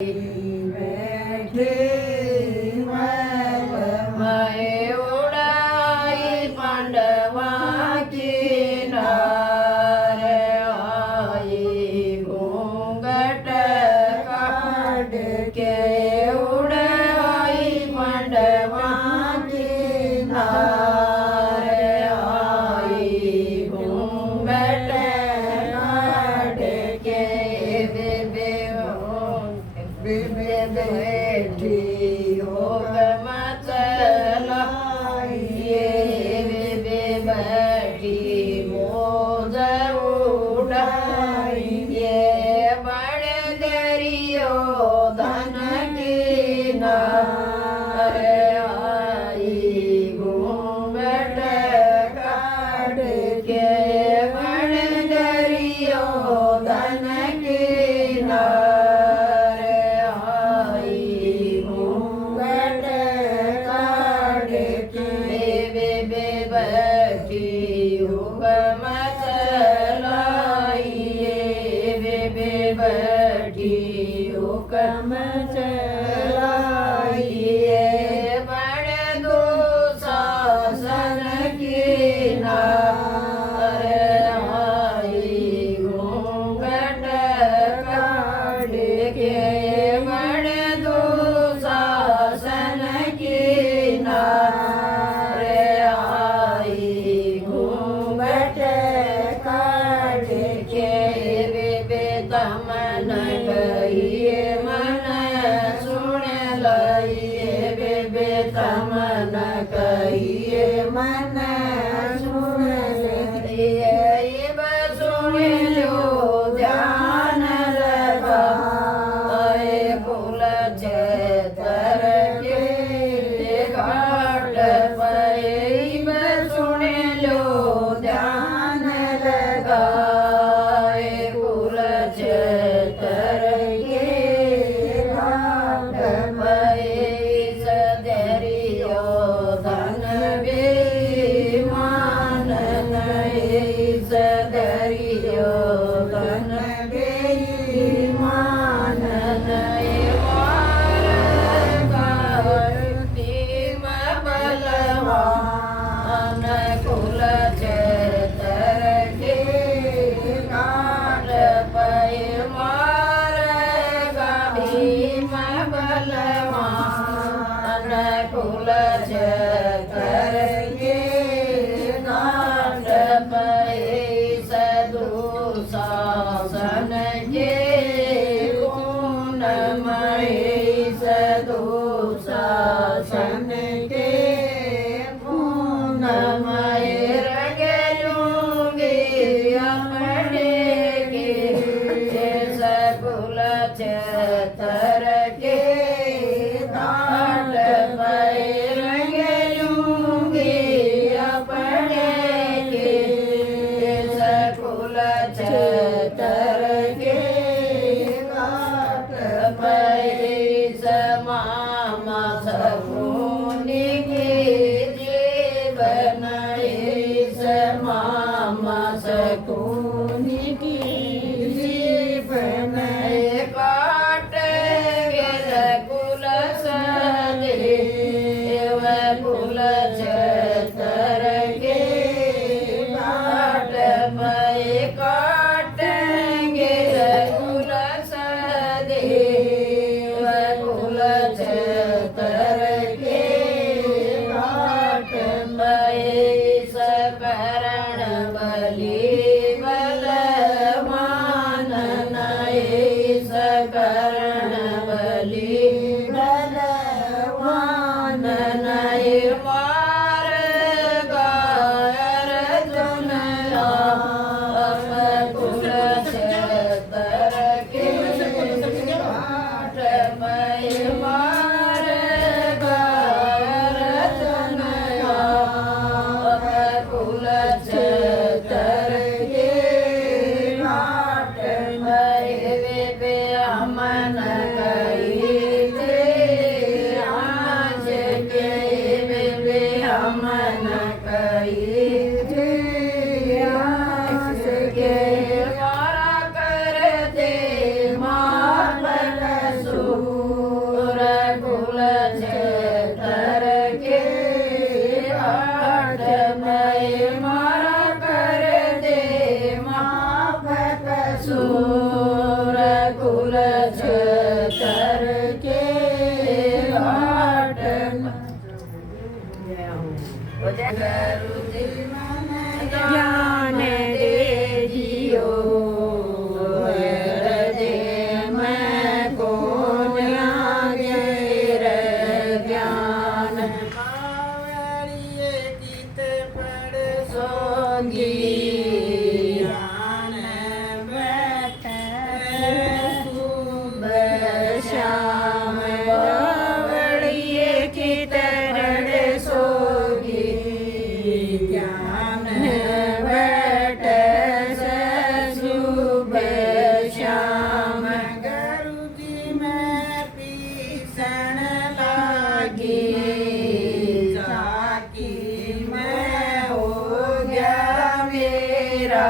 बैठे मैं उड़ाई पांडवा किनार आई घूंघट काट के उड़ाई पांडवा किनार आई घूंघट काट के बैठी योग मचलाइए बैठी मोज उड़ाइए बड़े दरियो धन की नार आई घूंघट काट के बड़े दरियो धन की नार हुक्म चलाइए बड़े दो शासन की नार आई घूंघट काट के बड़े दो शासन की नार आई घूंघट काट के तमन कहिए मन सुन लइए बेबे तमन कहिए मन सुन लइए सुन लो ध्यान लगाए कुल चेतर के घाट पे सुन लो ध्यान लगाए कुल चेतर के घाट पे सदरियो धन बेईमान नहीं सदरियो धन बेईमान नहीं बलवान कुल चेतर के घाट पे मारेगा भीम बलवान कुल चेतर के घाट पे सदु शासन के कौन मई सदु शासन के कौन मई रगलूंगी अपने के सकुल चेतर के घाट पे रगलूंगी अपने के सकुल चेतर के घाट पे समामा सकुनी के जीवन समामा सकुनी की जीवन काट गेल कुल सदेव कुल चेतर के घाट पे काट गेल कुल सदेव कुल चेतर के तर के बाट गुरु जी मन ज्ञान दे दियो मैं को ज्ञान बावड़िए गीत पढ़ सोगी श्याम बावड़िए की तरड़ सोगी ज्ञान बैठ शुभ श्याम गुरु जी मैं पीसण लागी जाकी मैं हो गया मेरा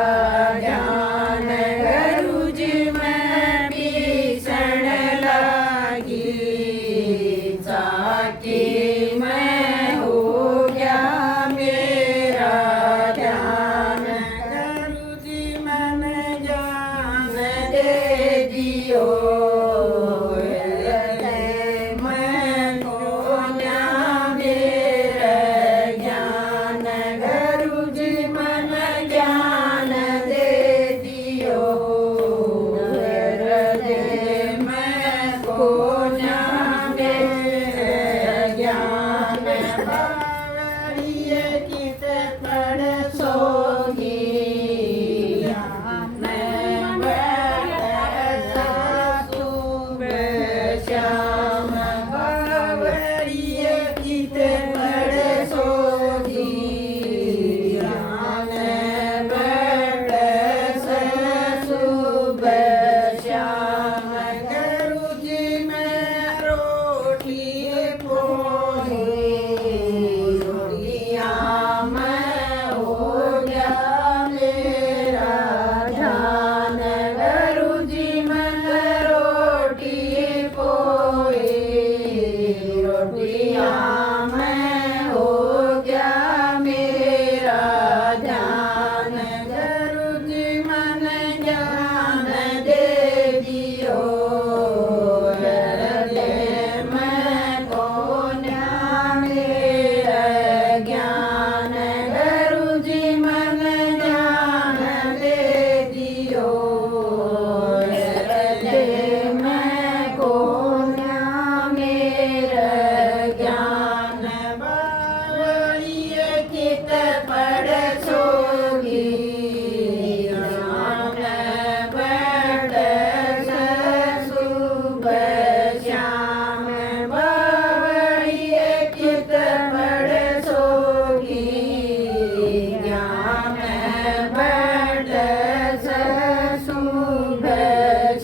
ज्ञान गुरु जी मैं पीसण लागी जाकी मैं हो गया मेरा ध्यान गुरु जी मन ज्ञान दे दियो मैं को मेरा ज्ञान गुरु जी मन ज्ञान दे दियो मैं को मेरा ज्ञान बावड़िए कित पढ़ सोगी श्याम बावड़िए गीत पढ़ सोगी ज्ञान बैठ शुभ श्याम गुरु जी मैं रोटी पोही रोटियाँ मैं हो गया मेरा ध्यान गुरु जी मैं रोटी पोही रोटियाँ मैं हो गया मेरा ध्यान गुरु जी मन ज्ञान दे दियो मैं को मेरा ज्ञान गुरु जी मन ज्ञान दे दियो मैं को मेरा ज्ञान बावड़िए कित पढ़ सोगी ज्ञान बैठ शुभ श्याम बावड़िए कित पढ़ सोगी ज्ञान बैठ शुभ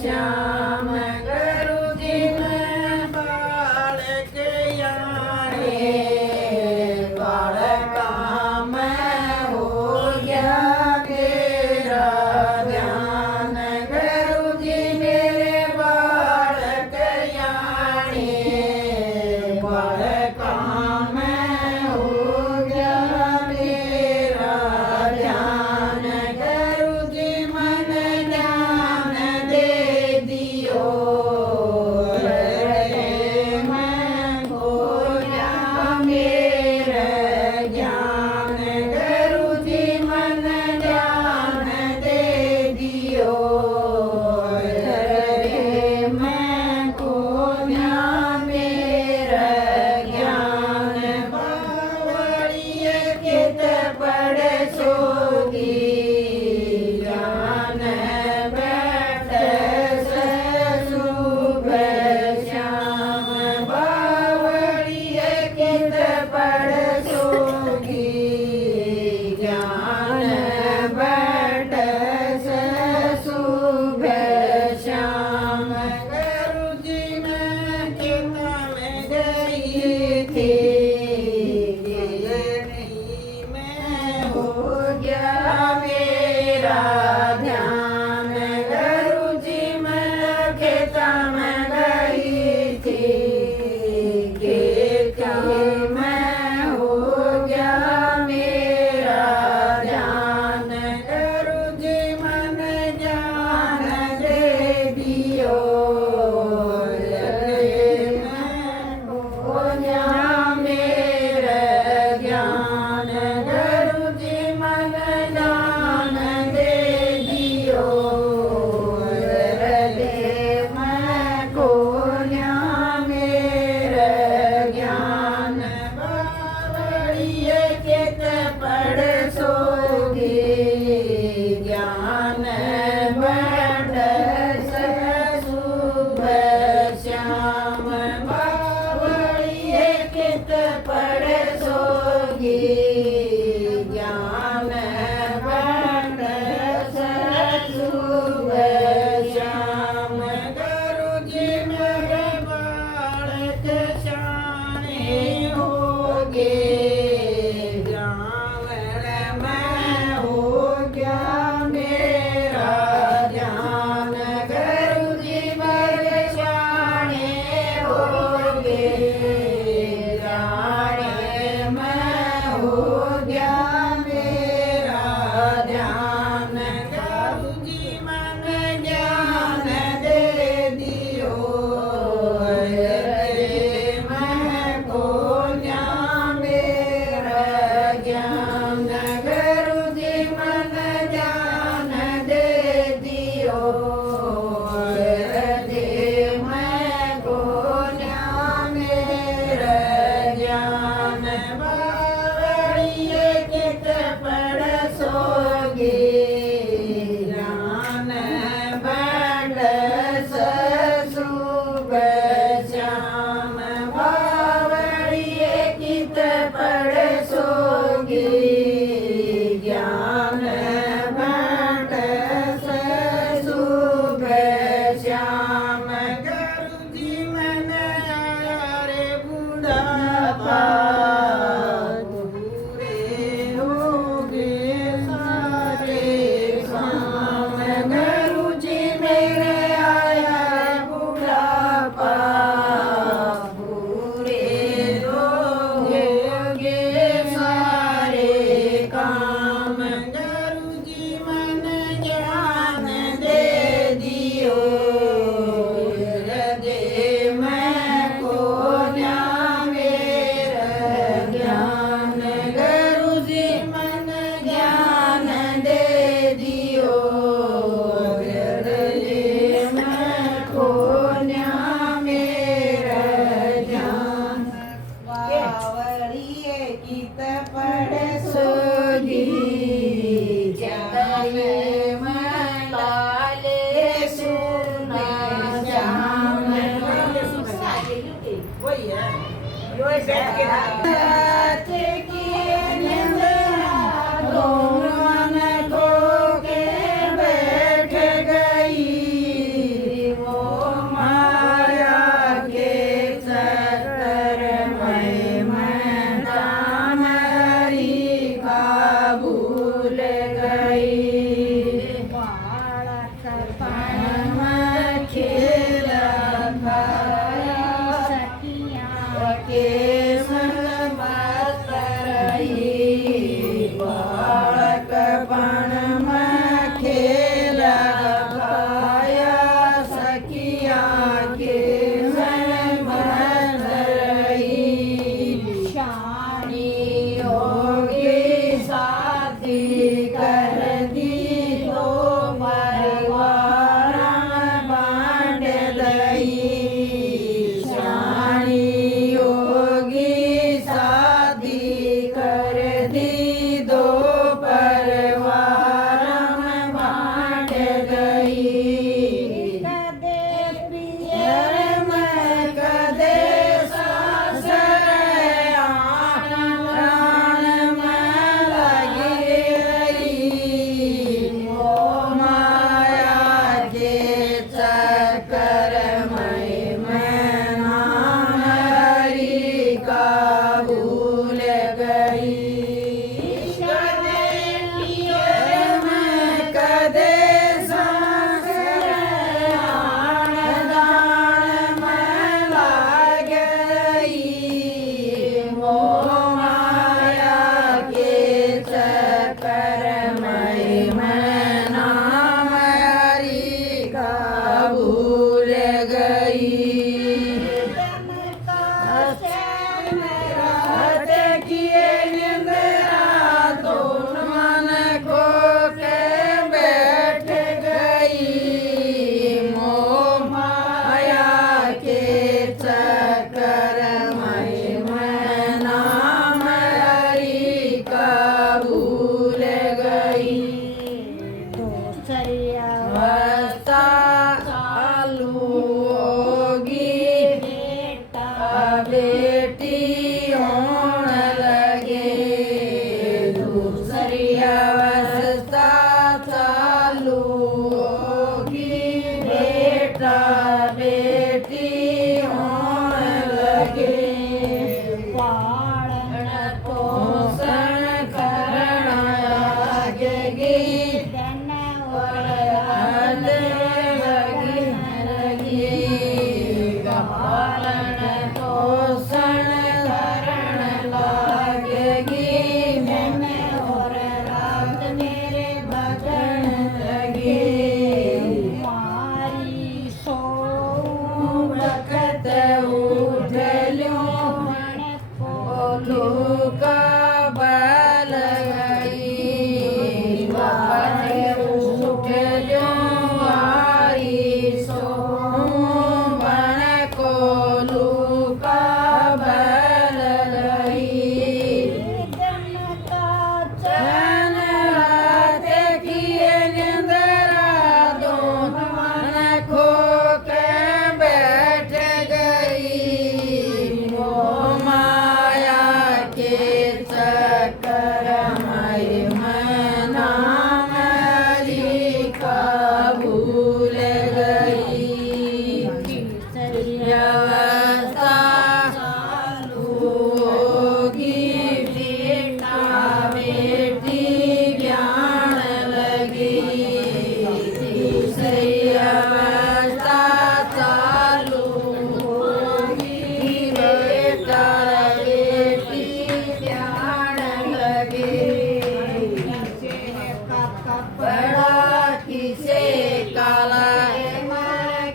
श्याम गुरु जी मैं बालक याने बालका मैं हो गया मेरा ध्यान गुरु जी मेरे बालक याने बालका मैं हो गया मेरा ध्यान गुरु जी मन ज्ञान दे दियो मैं को मेरा ज्ञान गुरु जी मन ज्ञान दे दियो मैं को मेरा ज्ञान बावड़िए कित पढ़ सोगी ज्ञान बैठ शुभ श्याम बावड़िए कित पढ़ सोगी ज्ञान बैठ शुभ श्याम गुरु जी मैं कित में गई थी मैं हो गया मेरा ध्यान गुरु जी मैं खेत में गई थी खेत में हो गया मेरा ध्यान गुरु जी मन ज्ञान दे दियो ही है यो ही बैठ के रात की निंद्रा दोनों मन खो के बैठ गई वो माया के चक्कर में मैं तामरी का भूल गई बालक पण में खेल खाया सखिया के संग मस्त रही बालक पण में खेल खाया सखिया के संग मस्त रही शानी होगी शादी कर दी तो परिवार बांट दई शानी होगी शादी कर दी दो परिवार बांट गई कदे पियर में कदे सासर प्राण में लगी रही वो माया के चक्कर में मैं नाम हरि का भूल गई कदे पियर में कदे सासर दान में लग गई वो माया के चक्कर में मैं नाम हरि का भूल गई रात किए निंद्रा दोनों मन खो के बैठ गई मोह माया के चक्कर में मैं नाम हरि का भूल गई अवस्था चालू होगी बेटी होने लगे दूसरी अवस्था चालू होगी बेटा बेटी होने लगे पालन पोषण करना लगेगी पालन पोषण करण लगेगी मैंने और रात मेरे भजन लगे मारी सो वक्त उठ लो बोलू का बल गई उठ लो मारी सो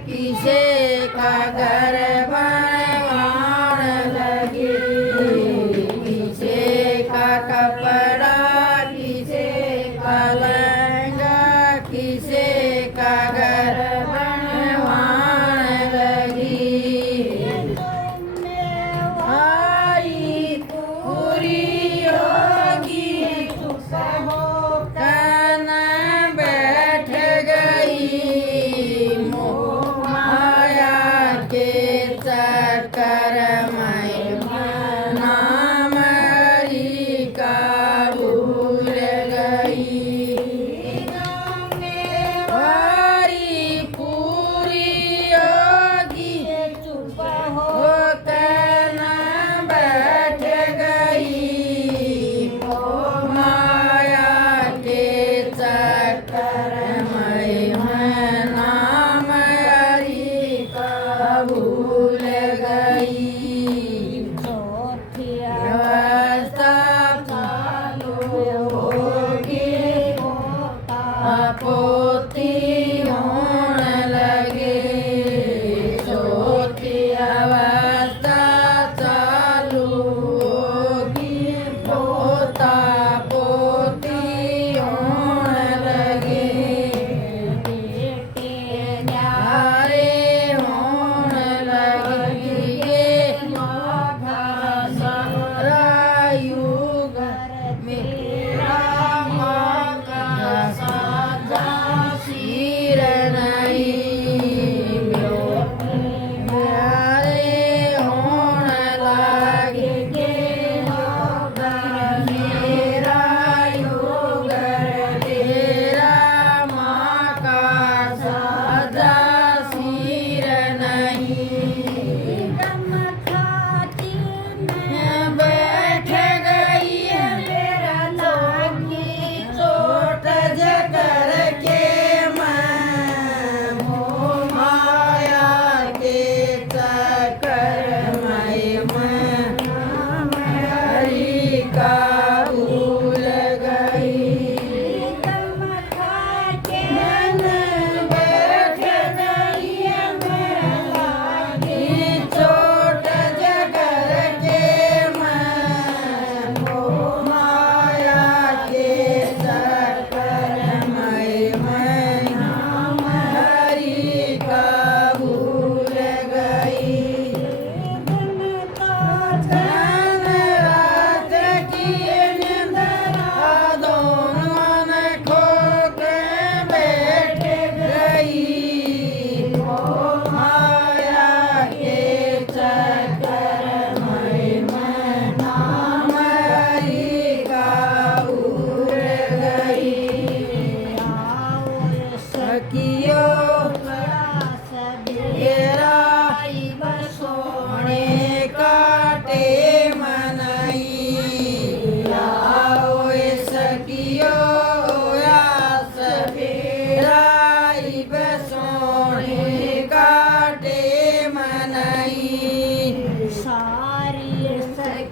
किसे का घर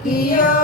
કિયો